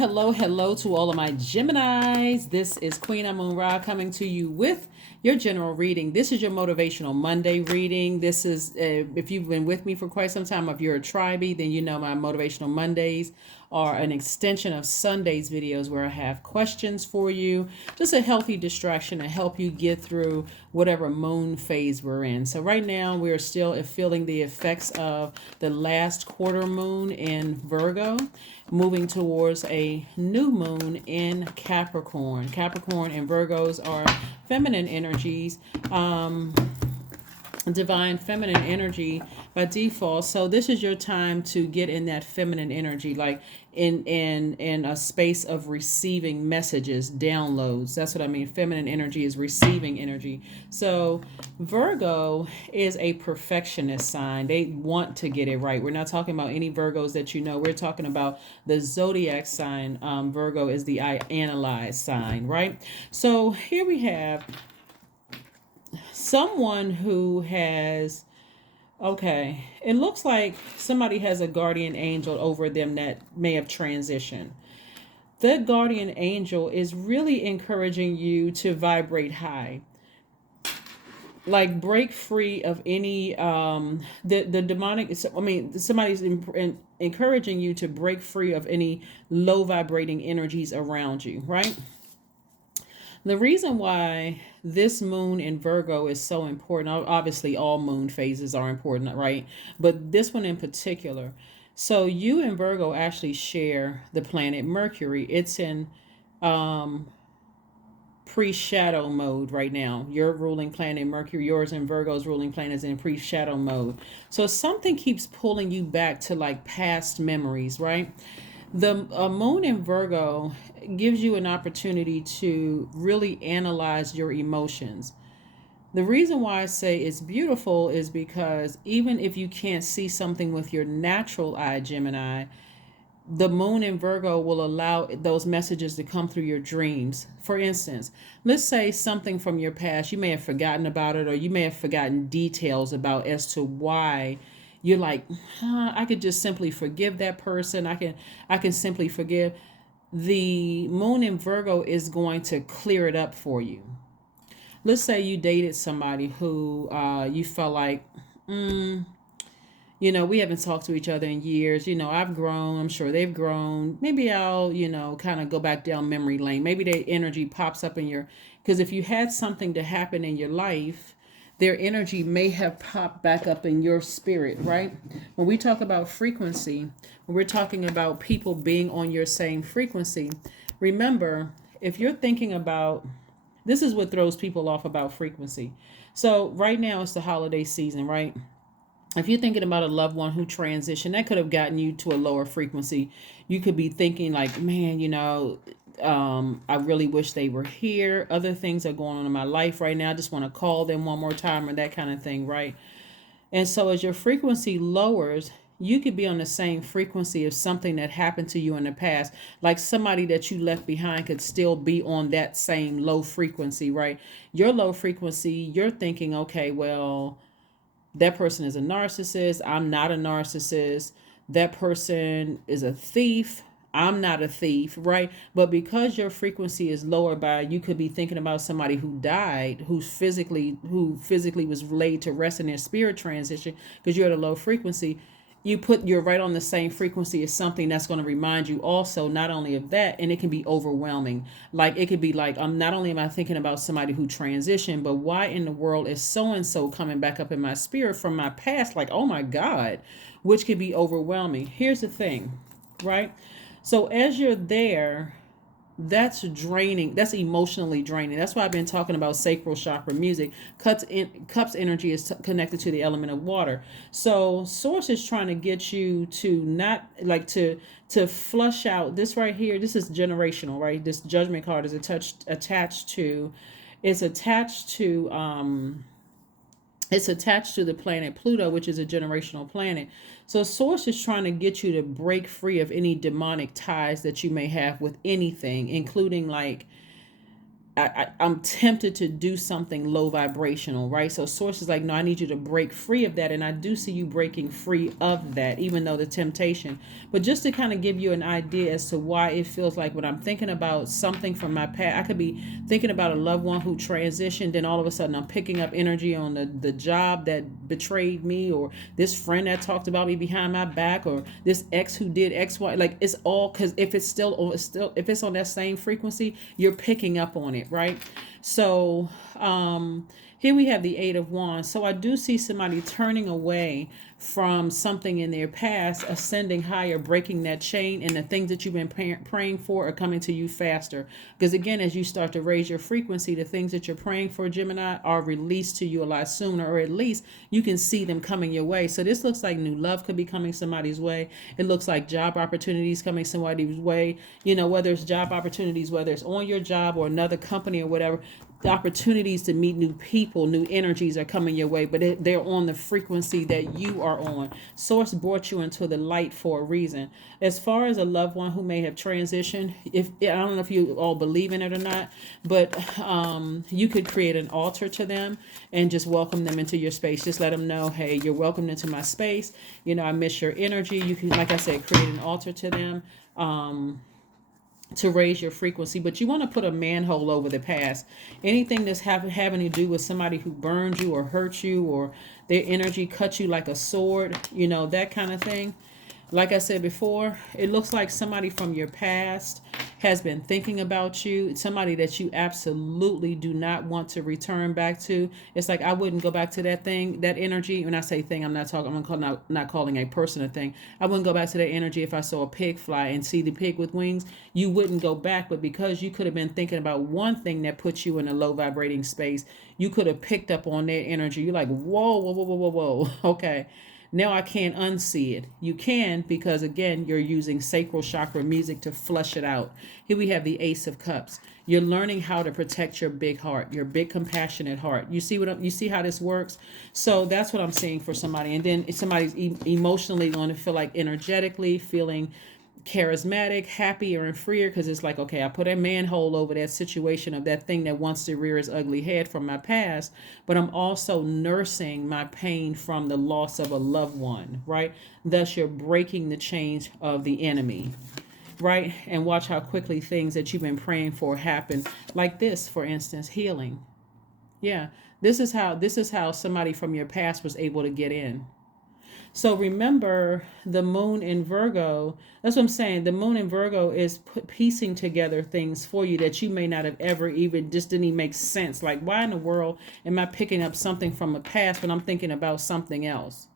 Hello to all of my Geminis. This is Queen Moon Ra coming to you with your general reading. This is your Motivational Monday reading. This is, if you've been with me for quite some time, if you're a tribee, then you know my Motivational Mondays are an extension of Sunday's videos where I have questions for you. Just a healthy distraction to help you get through whatever moon phase we're in. So right now we're still feeling the effects of the last quarter moon in Virgo, moving towards a new moon in Capricorn. Capricorn and Virgos are feminine energies, divine feminine energy by default. So this is your time to get in that feminine energy, like in a space of receiving messages, downloads. That's what I mean. Feminine energy is receiving energy. So Virgo is a perfectionist sign. They want to get it right. We're not talking about any Virgos that you know. We're talking about the Zodiac sign. Virgo is the I analyze sign, right? So here we have someone who has, okay, it looks like somebody has a guardian angel over them that may have transitioned. The guardian angel is really encouraging you to vibrate high, like break free of any the demonic. I mean, somebody's encouraging you to break free of any low vibrating energies around you, right? The reason why this moon in Virgo is so important, obviously all moon phases are important, right? But this one in particular. So you and Virgo actually share the planet Mercury. It's in pre-shadow mode right now. Your ruling planet Mercury, yours and Virgo's ruling planet is in pre-shadow mode. So something keeps pulling you back to like past memories, right? The moon in Virgo gives you an opportunity to really analyze your emotions. The reason why I say it's beautiful is because even if you can't see something with your natural eye, Gemini, the moon in Virgo will allow those messages to come through your dreams. For instance, let's say something from your past, you may have forgotten about it, or you may have forgotten details about as to why you're like, I could just simply forgive that person. I can simply forgive. The moon in Virgo is going to clear it up for you. Let's say you dated somebody who you felt like, we haven't talked to each other in years. I've grown. I'm sure they've grown. Maybe I'll, kind of go back down memory lane. Maybe their energy pops up because if you had something to happen in your life, their energy may have popped back up in your spirit, right? When we talk about frequency, when we're talking about people being on your same frequency, remember, if you're thinking about, this is what throws people off about frequency. So right now it's the holiday season, right? If you're thinking about a loved one who transitioned, that could have gotten you to a lower frequency. You could be thinking like, man, I really wish they were here. Other things are going on in my life right now. I just want to call them one more time or that kind of thing, right? And so as your frequency lowers, you could be on the same frequency of something that happened to you in the past. Like somebody that you left behind could still be on that same low frequency, right? Your low frequency, you're thinking, okay, well, that person is a narcissist. I'm not a narcissist. That person is a thief. I'm not a thief, right? But because your frequency is lower by, you could be thinking about somebody who died, who physically was laid to rest in their spirit transition, because you're at a low frequency. You're right on the same frequency as something that's going to remind you also not only of that, and it can be overwhelming. Like it could be like, not only am I thinking about somebody who transitioned, but why in the world is so and so coming back up in my spirit from my past? Like, oh my God, which could be overwhelming. Here's the thing, right? So as you're there, that's draining. That's emotionally draining. That's why I've been talking about sacral chakra music. Cups energy is connected to the element of water. So source is trying to get you to not like to flush out this right here. This is generational, right? This judgment card is attached to it's attached to the planet Pluto, which is a generational planet. So source is trying to get you to break free of any demonic ties that you may have with anything, including like I'm tempted to do something low vibrational, right? So source is like, no, I need you to break free of that. And I do see you breaking free of that, even though the temptation. But just to kind of give you an idea as to why it feels like when I'm thinking about something from my past, I could be thinking about a loved one who transitioned, and all of a sudden I'm picking up energy on the job that betrayed me, or this friend that talked about me behind my back, or this ex who did X, Y. Like, it's all because if it's still if it's on that same frequency, you're picking up on it, right? So here we have the Eight of Wands. So I do see somebody turning away from something in their past, ascending higher, breaking that chain, and the things that you've been praying for are coming to you faster. Because again, as you start to raise your frequency, the things that you're praying for, Gemini, are released to you a lot sooner, or at least you can see them coming your way. So this looks like new love could be coming somebody's way. It looks like job opportunities coming somebody's way. Whether it's job opportunities, whether it's on your job or another company or whatever, the opportunities to meet new people, new energies are coming your way, but they're on the frequency that you are on. Source brought you into the light for a reason. As far as a loved one who may have transitioned, I don't know if you all believe in it or not, but you could create an altar to them and just welcome them into your space. Just let them know, hey, you're welcomed into my space. I miss your energy. You can, like I said, create an altar to them. To raise your frequency, but you want to put a manhole over the past. Anything that's having to do with somebody who burned you or hurt you, or their energy cut you like a sword, that kind of thing. Like I said before, it looks like somebody from your past has been thinking about you. It's somebody that you absolutely do not want to return back to. It's like, I wouldn't go back to that thing, that energy. When I say thing, I'm not calling a person a thing. I wouldn't go back to that energy if I saw a pig fly and see the pig with wings. You wouldn't go back, but because you could have been thinking about one thing that puts you in a low vibrating space, you could have picked up on their energy. You're like, whoa, whoa, whoa, whoa, whoa, whoa. Okay. Now I can't unsee it. You can, because again, you're using sacral chakra music to flush it out. Here we have the Ace of Cups. You're learning how to protect your big heart, your big compassionate heart. You see how this works? So that's what I'm seeing for somebody. And then if somebody's emotionally going to feel like energetically feeling charismatic, happier, and freer, because it's like, okay, I put a manhole over that situation of that thing that wants to rear its ugly head from my past, but I'm also nursing my pain from the loss of a loved one, right? Thus, you're breaking the chains of the enemy, right? And watch how quickly things that you've been praying for happen. Like this, for instance, healing. Yeah, this is how somebody from your past was able to get in. So remember, the moon in Virgo, that's what I'm saying. The moon in Virgo is piecing together things for you that you may not have ever even, just didn't even make sense. Like, why in the world am I picking up something from a past when I'm thinking about something else?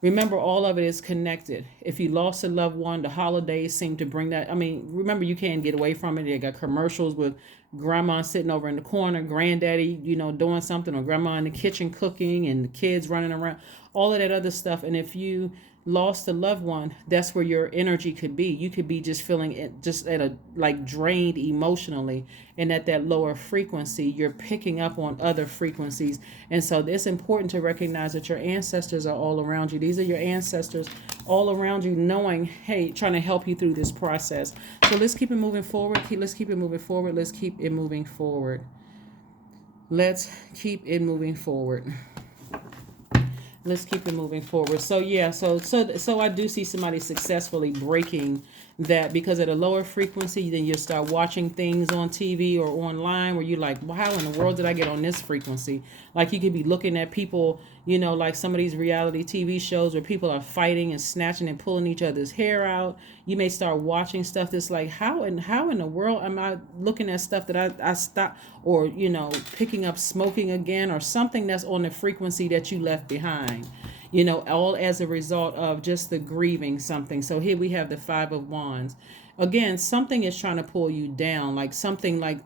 Remember, all of it is connected. If you lost a loved one, the holidays seem to bring that. I mean, remember, you can't get away from it. They got commercials with grandma sitting over in the corner, granddaddy, doing something, or grandma in the kitchen cooking, and the kids running around, all of that other stuff. And if you lost a loved one, that's where your energy could be. You could be just feeling it, just at a, like, drained emotionally, and at that lower frequency, you're picking up on other frequencies. And so it's important to recognize that your ancestors are all around you. These are your ancestors all around you, knowing, hey, trying to help you through this process. So let's keep it moving forward. Let's keep it moving forward. Let's keep it moving forward. Let's keep it moving forward. Let's keep it moving forward. So yeah, so I do see somebody successfully breaking that, because at a lower frequency, then you start watching things on TV or online where you're like, well, how in the world did I get on this frequency? Like, you could be looking at people, like some of these reality TV shows where people are fighting and snatching and pulling each other's hair out. You may start watching stuff that's like, how in the world am I looking at stuff that I stopped, or picking up smoking again, or something that's on the frequency that you left behind, all as a result of just the grieving something. So here we have the Five of Wands. Again, something is trying to pull you down, like something like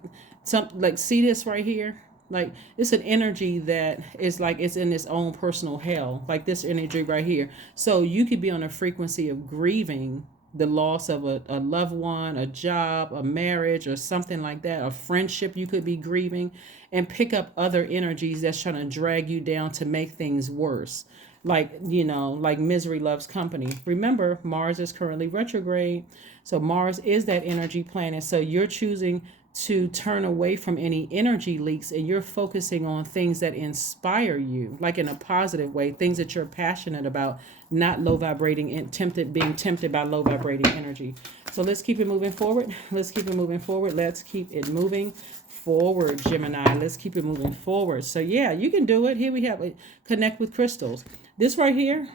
see this right here? Like, it's an energy that is like it's in its own personal hell, like this energy right here. So you could be on a frequency of grieving the loss of a loved one, a job, a marriage, or something like that, a friendship you could be grieving, and pick up other energies that's trying to drag you down to make things worse. Like, like misery loves company. Remember, Mars is currently retrograde. So Mars is that energy planet. So you're choosing to turn away from any energy leaks, and you're focusing on things that inspire you, like in a positive way, things that you're passionate about, not low vibrating and being tempted by low vibrating energy. So let's keep it moving forward. Let's keep it moving forward. Let's keep it moving forward, Gemini. Let's keep it moving forward. So yeah, you can do it. Here we have it. Connect with crystals. This right here,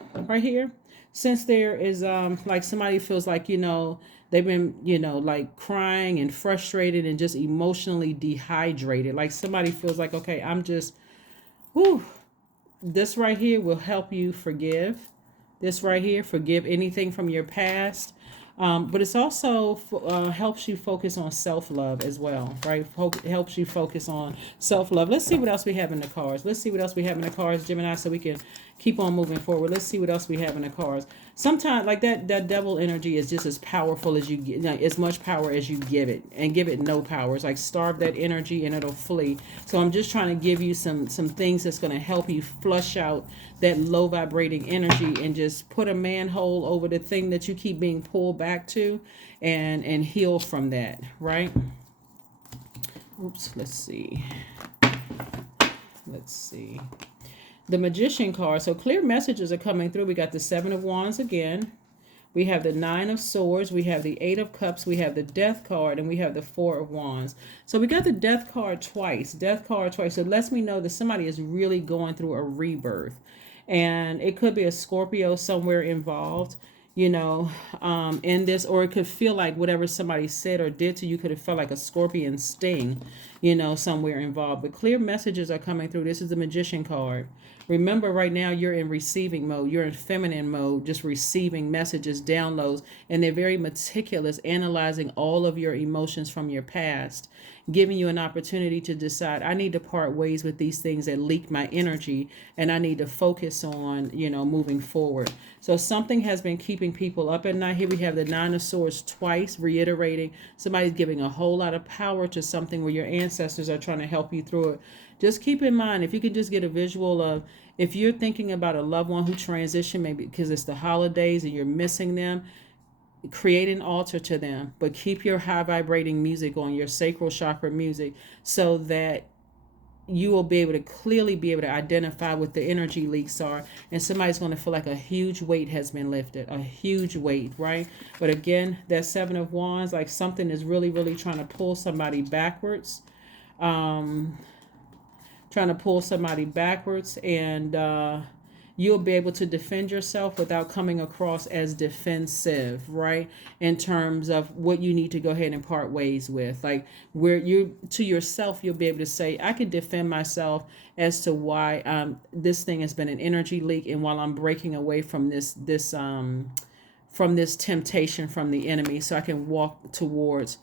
since there is like somebody feels like, they've been, like crying and frustrated and just emotionally dehydrated. Like somebody feels like, okay, I'm just, whew. This right here will help you forgive. This right here, forgive anything from your past. But it's also helps you focus on self-love as well, right? Helps you focus on self-love. Let's see what else we have in the cards. Let's see what else we have in the cards, Gemini, so we can keep on moving forward. Let's see what else we have in the cards. Sometimes, like that devil energy is just as powerful as you get, as much power as you give it, and give it no power. It's like starve that energy and it'll flee. So I'm just trying to give you some things that's going to help you flush out that low vibrating energy and just put a manhole over the thing that you keep being pulled back to, and heal from that, right? Oops, let's see. The Magician card. So clear messages are coming through. We got the Seven of Wands again. We have the Nine of Swords. We have the Eight of Cups. We have the Death card. And we have the Four of Wands. So we got the Death card twice. So it lets me know that somebody is really going through a rebirth. And it could be a Scorpio somewhere involved, in this. Or it could feel like whatever somebody said or did to you could have felt like a scorpion sting, somewhere involved. But clear messages are coming through. This is the Magician card. Remember, right now you're in receiving mode. You're in feminine mode, just receiving messages, downloads, and they're very meticulous, analyzing all of your emotions from your past, giving you an opportunity to decide, I need to part ways with these things that leak my energy, and I need to focus on, moving forward. So something has been keeping people up at night. Here we have the Nine of Swords twice, reiterating somebody's giving a whole lot of power to something where your ancestors are trying to help you through it. Just keep in mind, if you could just get a visual of, if you're thinking about a loved one who transitioned, maybe because it's the holidays and you're missing them, create an altar to them, but keep your high vibrating music on, your sacral chakra music, so that you will be able to clearly be able to identify what the energy leaks are, and somebody's going to feel like a huge weight has been lifted, a huge weight, right? But again, that Seven of Wands, like something is really, really trying to pull somebody backwards. And you'll be able to defend yourself without coming across as defensive, right? In terms of what you need to go ahead and part ways with. Like where you, to yourself, you'll be able to say, I can defend myself as to why this thing has been an energy leak, and while I'm breaking away from this temptation from the enemy, so I can walk towards,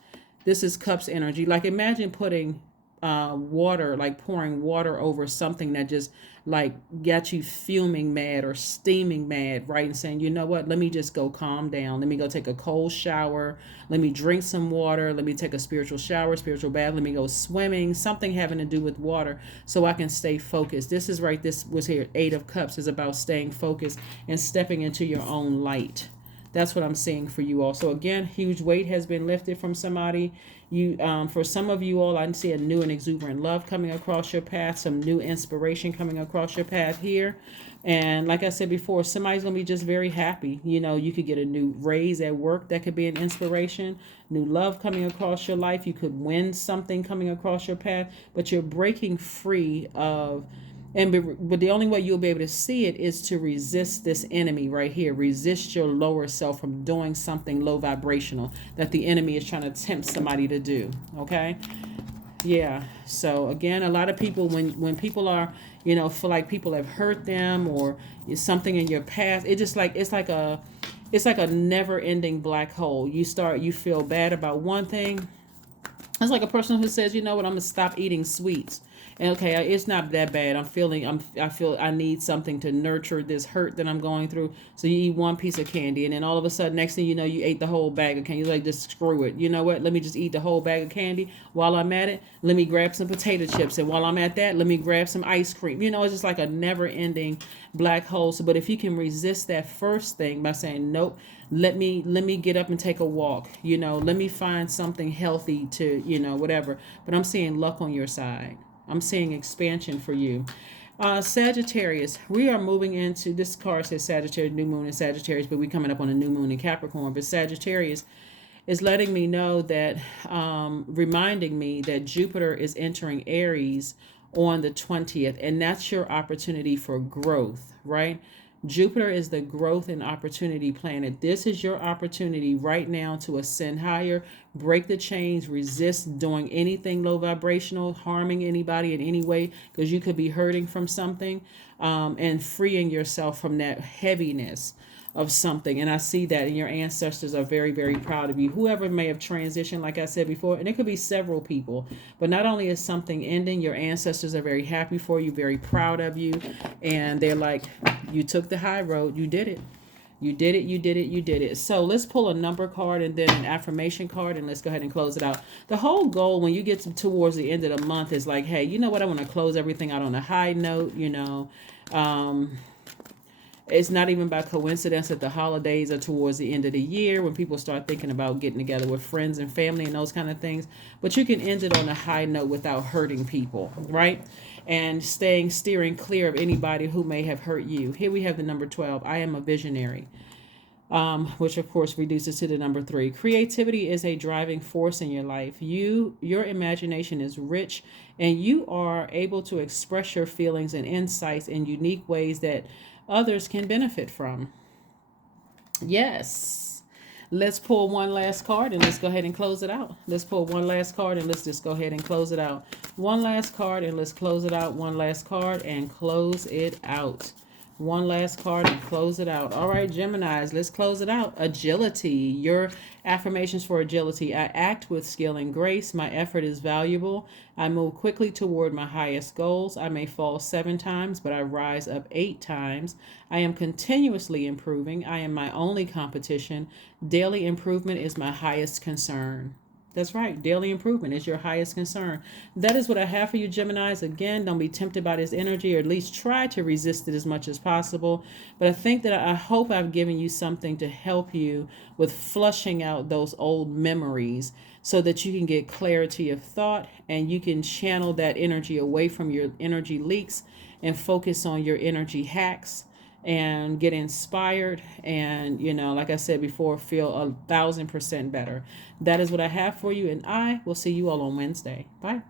this is Cups energy. Like imagine putting water, like pouring water over something that just like got you fuming mad or steaming mad, right? And saying, you know what, let me just go calm down. Let me go take a cold shower. Let me drink some water. Let me take a spiritual shower, spiritual bath. Let me go swimming, something having to do with water, so I can stay focused. This is right. This was here. Eight of Cups is about staying focused and stepping into your own light. That's what I'm seeing for you all. So again, huge weight has been lifted from somebody. You, for some of you all, I see a new and exuberant love coming across your path, some new inspiration coming across your path here. And like I said before, somebody's going to be just very happy. You could get a new raise at work. That could be an inspiration. New love coming across your life. You could win something coming across your path, but you're breaking free of, but the only way you'll be able to see it is to resist this enemy right here. Resist your lower self from doing something low vibrational that the enemy is trying to tempt somebody to do. Okay? Yeah. So again, a lot of people, when people are, feel like people have hurt them or something in your past, it's like a never-ending black hole. You feel bad about one thing. It's like a person who says, you know what, I'm gonna stop eating sweets. And okay, it's not that bad. I feel I need something to nurture this hurt that I'm going through. So you eat one piece of candy, and then all of a sudden, next thing you know, you ate the whole bag of candy. You're like, just screw it. You know what? Let me just eat the whole bag of candy. While I'm at it, let me grab some potato chips, and while I'm at that, let me grab some ice cream. It's just like a never-ending black hole. So, but if you can resist that first thing by saying nope, let me get up and take a walk. Let me find something healthy to whatever. But I'm seeing luck on your side. I'm seeing expansion for you. Sagittarius, we are moving into, this card says Sagittarius, new moon in Sagittarius, but we're coming up on a new moon in Capricorn. But Sagittarius is letting me know that, reminding me that Jupiter is entering Aries on the 20th, and that's your opportunity for growth, right? Jupiter is the growth and opportunity planet. This is your opportunity right now to ascend higher, break the chains, resist doing anything low vibrational, harming anybody in any way, because you could be hurting from something, and freeing yourself from that heaviness of something. And I see that, and your ancestors are very, very proud of you. Whoever may have transitioned, like I said before, and it could be several people, but not only is something ending, your ancestors are very happy for you, very proud of you, and they're like, you took the high road, you did it. You did it, you did it, you did it. So let's pull a number card and then an affirmation card, and let's go ahead and close it out. The whole goal when you get towards the end of the month is like, hey, you know what? I want to close everything out on a high note, It's not even by coincidence that the holidays are towards the end of the year when people start thinking about getting together with friends and family and those kind of things. But you can end it on a high note without hurting people, right? And steering clear of anybody who may have hurt you. Here we have the number 12. I am a visionary. Which of course reduces to the number 3. Creativity is a driving force in your life. Your imagination is rich, and you are able to express your feelings and insights in unique ways that others can benefit from. Yes. Let's pull one last card and let's go ahead and close it out. Let's pull one last card and let's just go ahead and close it out. One last card and let's close it out. One last card and close it out. One last card and close it out. All right, Geminis, let's close it out. Agility. Your affirmations for agility. I act with skill and grace. My effort is valuable. I move quickly toward my highest goals. I may fall 7 times, but I rise up 8 times. I am continuously improving. I am my only competition. Daily improvement is my highest concern. That's right. Daily improvement is your highest concern. That is what I have for you, Geminis. Again, don't be tempted by this energy, or at least try to resist it as much as possible. But I hope I've given you something to help you with flushing out those old memories so that you can get clarity of thought and you can channel that energy away from your energy leaks and focus on your energy hacks and get inspired and, like I said before, feel 1,000% better. That is what I have for you, and I will see you all on Wednesday. Bye.